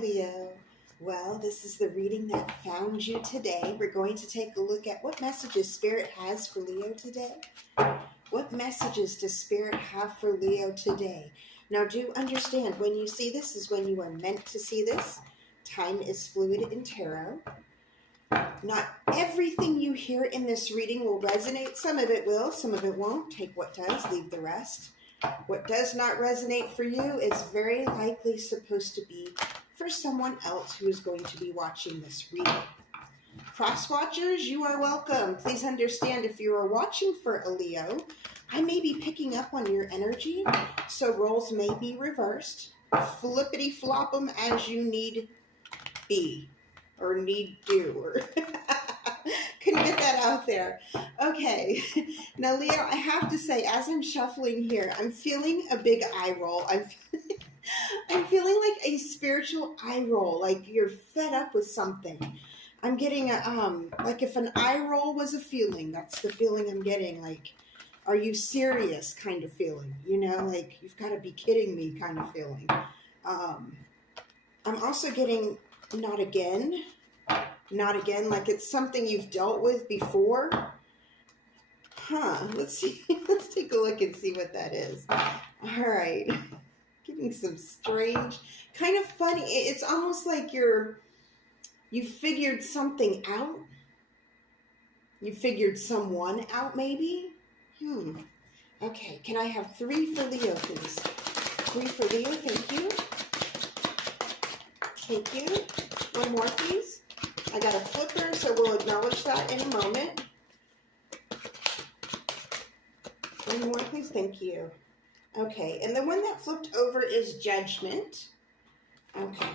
Leo. Well, this is the reading that found you today. We're going to take a look at what messages Spirit has for Leo today. What messages does Spirit have for Leo today? Now, do understand, when you see this is when you are meant to see this. Time is fluid in tarot. Not everything you hear in this reading will resonate. Some of it will, some of it won't. Take what does, leave the rest. What does not resonate for you is very likely supposed to be for someone else who is going to be watching this reading. Cross watchers, you are welcome. Please understand, if you are watching for a Leo, I may be picking up on your energy, so roles may be reversed. Flippity flop them as you need be, or need do, or couldn't get that out there. Okay, now Leo, I have to say, as I'm shuffling here, I'm feeling a big eye roll. I'm feeling like a spiritual eye roll, like you're fed up with something. I'm getting a, like if an eye roll was a feeling, that's the feeling I'm getting, like, are you serious kind of feeling, you know, like you've got to be kidding me kind of feeling. I'm also getting not again, like it's something you've dealt with before. Let's see, let's take a look and see what that is. All right, getting some strange, kind of funny, it's almost like you figured something out. You figured someone out, maybe? Okay, can I have 3 for Leo, please? 3 for Leo, thank you. Thank you. 1 more, please. I got a flipper, so we'll acknowledge that in a moment. 1 more, please. Thank you. Okay, and the one that flipped over is Judgment. Okay.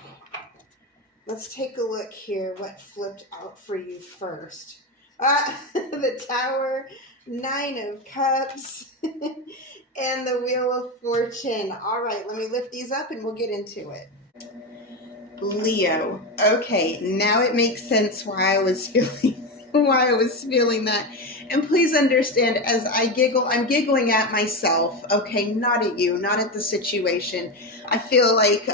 Let's take a look here what flipped out for you first. The Tower, 9 of Cups, and the Wheel of Fortune. All right, let me lift these up and we'll get into it. Leo. Okay, now it makes sense why I was feeling that. And please understand, as I giggle, I'm giggling at myself, okay, not at you, not at the situation. I feel like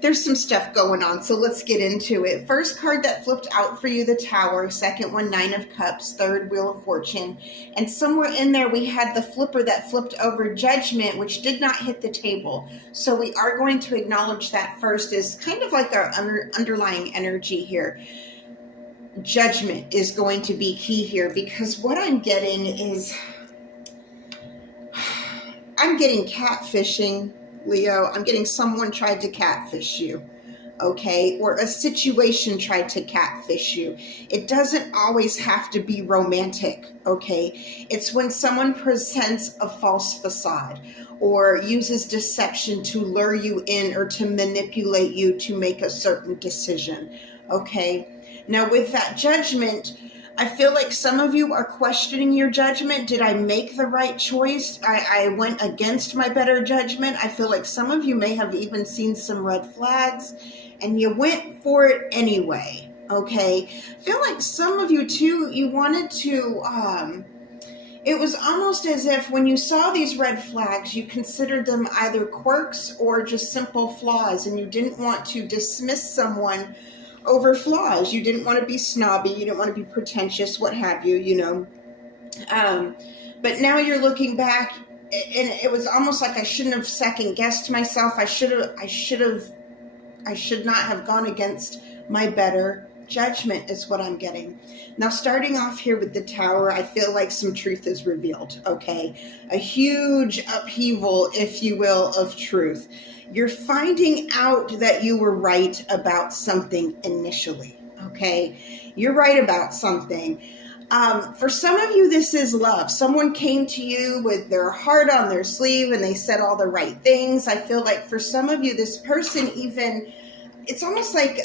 there's some stuff going on, so let's get into it. First card that flipped out for you, the Tower. Second one, 9 of Cups. Third, Wheel of Fortune. And somewhere in there, we had the flipper that flipped over Judgment, which did not hit the table. So we are going to acknowledge that first as kind of like our underlying energy here. Judgment is going to be key here, because what I'm getting is, I'm getting catfishing. Leo, I'm getting someone tried to catfish you, okay? Or a situation tried to catfish you. It doesn't always have to be romantic, okay? It's when someone presents a false facade or uses deception to lure you in or to manipulate you to make a certain decision, okay? Now with that Judgment, I feel like some of you are questioning your judgment. Did I make the right choice? I went against my better judgment. I feel like some of you may have even seen some red flags and you went for it anyway, okay? I feel like some of you too, you wanted to, it was almost as if when you saw these red flags, you considered them either quirks or just simple flaws, and you didn't want to dismiss someone over flaws. You didn't want to be snobby, you didn't want to be pretentious, what have you, you know. But now you're looking back, and it was almost like I shouldn't have second guessed myself. I should not have gone against my better judgment, is what I'm getting. Now, starting off here with the Tower, I feel like some truth is revealed, okay? A huge upheaval, if you will, of truth. You're finding out that you were right about something initially, okay? You're right about something. For some of you, this is love. Someone came to you with their heart on their sleeve and they said all the right things. I feel like for some of you, this person even, it's almost like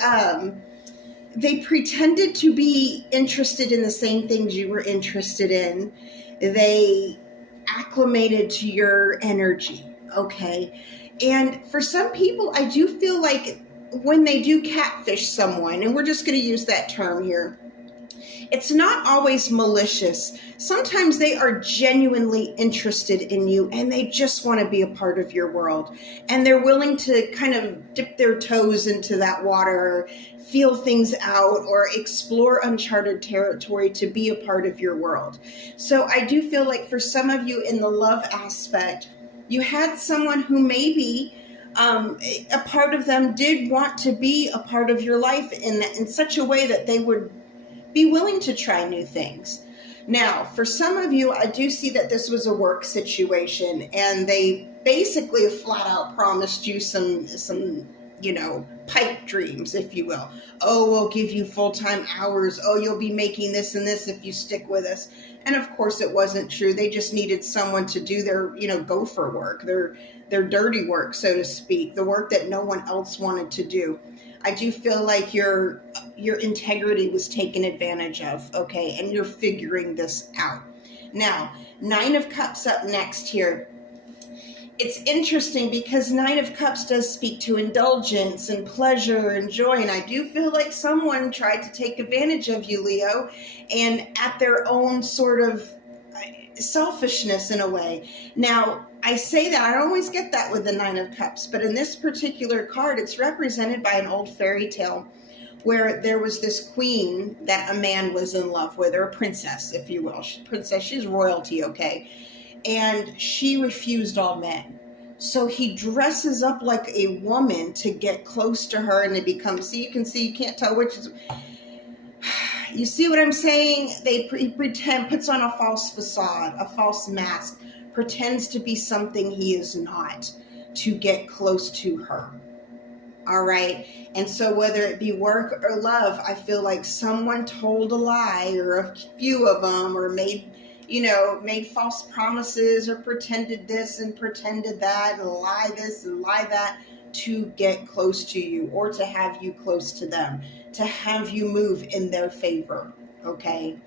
they pretended to be interested in the same things you were interested in. They acclimated to your energy, okay? And for some people, I do feel like when they do catfish someone, and we're just going to use that term here, It's not always malicious. Sometimes they are genuinely interested in you and they just want to be a part of your world. And they're willing to kind of dip their toes into that water, feel things out, or explore uncharted territory to be a part of your world. So I do feel like for some of you in the love aspect, you had someone who maybe a part of them did want to be a part of your life in such a way that they would be willing to try new things. Now, for some of you, I do see that this was a work situation and they basically flat out promised you some pipe dreams, if you will. Oh, we'll give you full-time hours. Oh, you'll be making this and this if you stick with us. And of course it wasn't true. They just needed someone to do their, gopher work, their dirty work, so to speak, the work that no one else wanted to do. I do feel like your integrity was taken advantage of, okay, and you're figuring this out. Now, 9 of Cups up next here. It's interesting because 9 of Cups does speak to indulgence and pleasure and joy, and I do feel like someone tried to take advantage of you, Leo, and at their own sort of selfishness in a way. Now, I say that, I don't always get that with the 9 of Cups, but in this particular card, it's represented by an old fairy tale where there was this queen that a man was in love with, or a princess, if you will. Princess, she's royalty, okay? And she refused all men. So he dresses up like a woman to get close to her, and it becomes, you can't tell which is, you see what I'm saying? He puts on a false facade, a false mask, pretends to be something he is not to get close to her. All right. And so whether it be work or love, I feel like someone told a lie, or a few of them, or made false promises, or pretended this and pretended that, and lie this and lie that to get close to you, or to have you close to them, to have you move in their favor. Okay.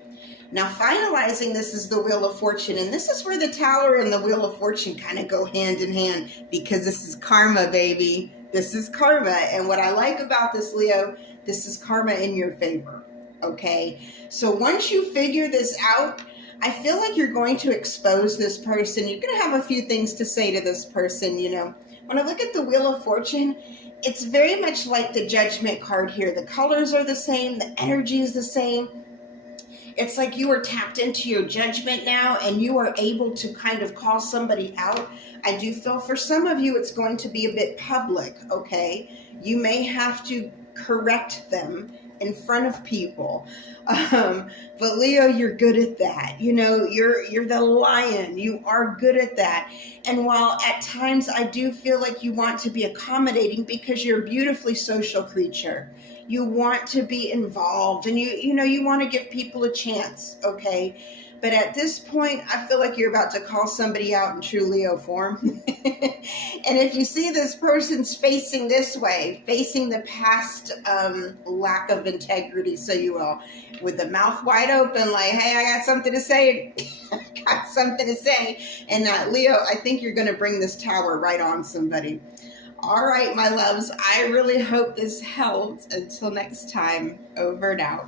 Now, finalizing this is the Wheel of Fortune, and this is where the Tower and the Wheel of Fortune kind of go hand in hand, because this is karma, baby. This is karma, and what I like about this, Leo, this is karma in your favor, okay? So once you figure this out, I feel like you're going to expose this person. You're going to have a few things to say to this person, When I look at the Wheel of Fortune, it's very much like the Judgment card here. The colors are the same, the energy is the same. It's like you are tapped into your judgment now, and you are able to kind of call somebody out. I do feel for some of you it's going to be a bit public, okay? You may have to correct them in front of people. But Leo, you're good at that. You're the lion. You are good at that. And while at times I do feel like you want to be accommodating because you're a beautifully social creature, you want to be involved, and you want to give people a chance, okay? But at this point, I feel like you're about to call somebody out in true Leo form. And if you see this person's facing this way, facing the past lack of integrity, so you will, with the mouth wide open, like, hey, I got something to say. Got something to say. And Leo, I think you're going to bring this Tower right on somebody. All right, my loves, I really hope this helped. Until next time, over and out.